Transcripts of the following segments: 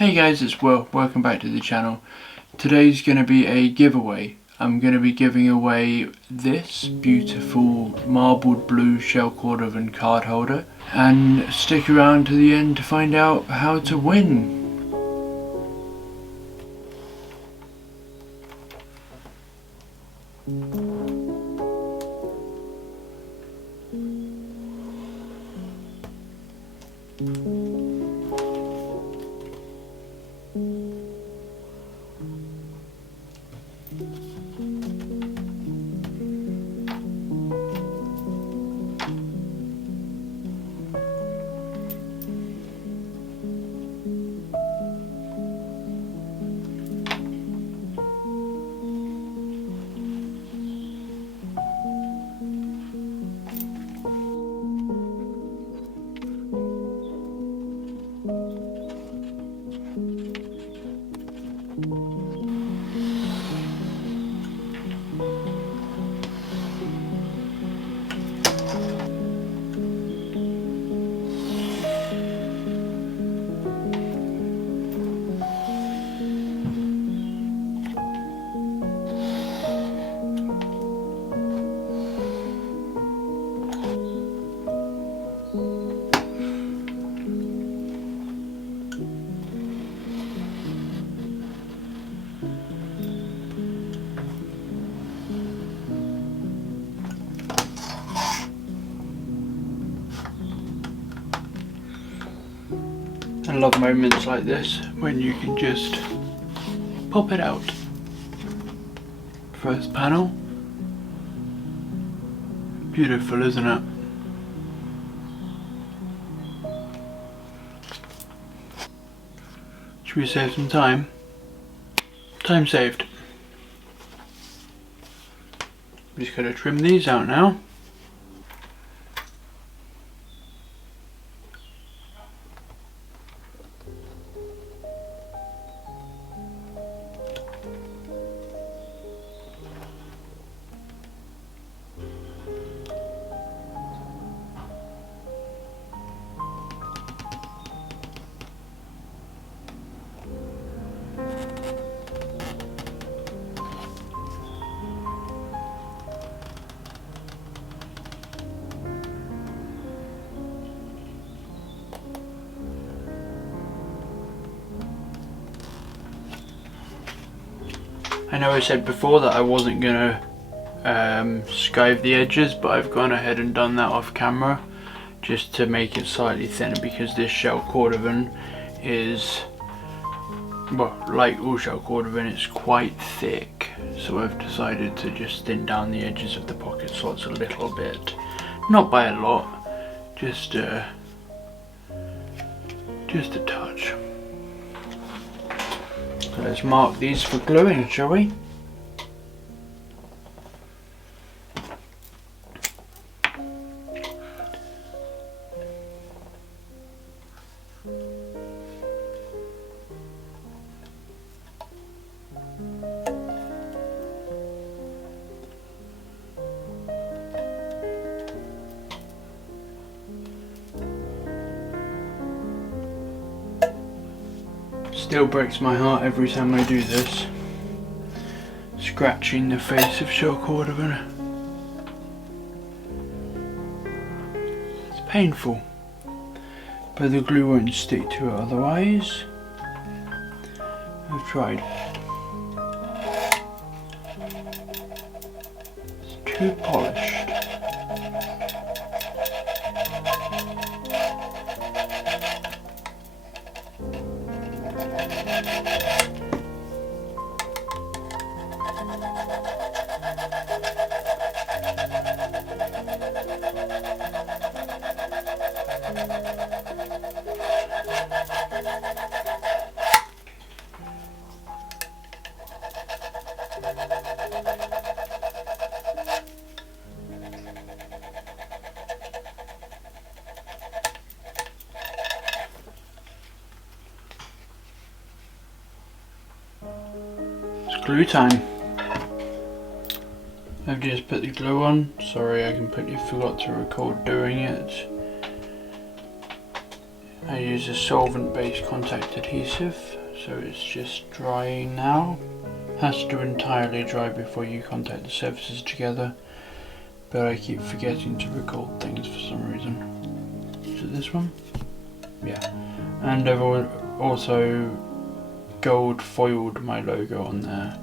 Hey guys, it's Will. Welcome back to the channel. Today's going to be a giveaway. I'm going to be giving away this beautiful marbled blue shell Cordovan card holder, and stick around to the end to find out how to win. I love moments like this when you can just pop it out. First panel. Beautiful, isn't it? Should we save some time? Time saved. I'm just going to trim these out now. I know I said before that I wasn't gonna skive the edges, but I've gone ahead and done that off camera just to make it slightly thinner, because this shell Cordovan is, well, like all shell Cordovan, it's quite thick, so I've decided to just thin down the edges of the pocket slots a little bit, not by a lot, just a touch. So let's mark these for gluing, shall we? Still breaks my heart every time I do this. Scratching the face of shell Cordovan. It's painful, but the glue won't stick to it otherwise. I've tried. It's too polished. It's glue time. I've just put the glue on. Sorry, I completely forgot to record doing it. I use a solvent-based contact adhesive, so it's just drying now. Has to entirely dry before you contact the surfaces together, but I keep forgetting to record things for some reason. Is it this one? Yeah. And I've also gold foiled my logo on there.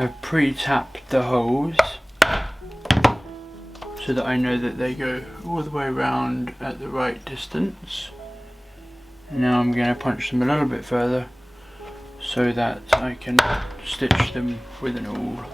I've pre-tapped the holes so that I know that they go all the way around at the right distance. And now I'm going to punch them a little bit further so that I can stitch them with an awl.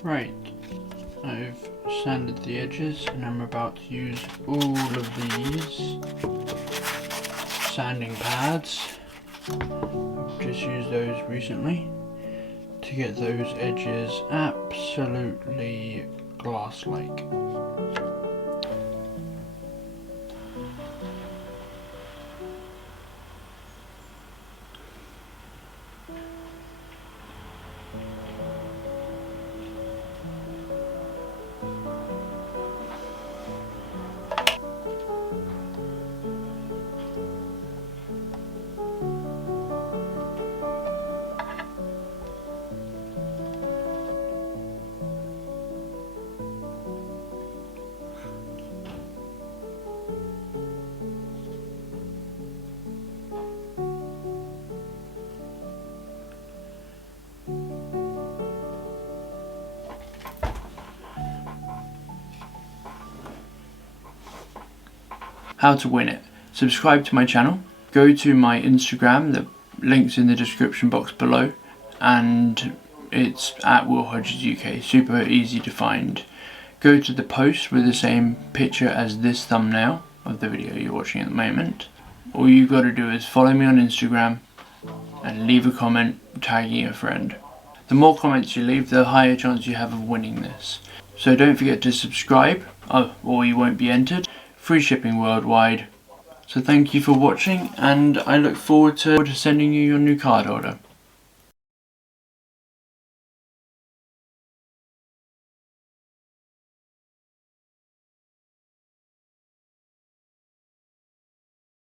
Right, I've sanded the edges and I'm about to use all of these sanding pads. I've just used those recently to get those edges absolutely glass-like. How to win it. Subscribe to my channel, go to my Instagram, the link's in the description box below, and it's at Will Hodges UK, super easy to find. Go to the post with the same picture as this thumbnail of the video you're watching at the moment. All you've got to do is follow me on Instagram and leave a comment tagging a friend. The more comments you leave, the higher chance you have of winning this. So don't forget to subscribe, or you won't be entered. Free shipping worldwide. So thank you for watching, and I look forward to sending you your new card order.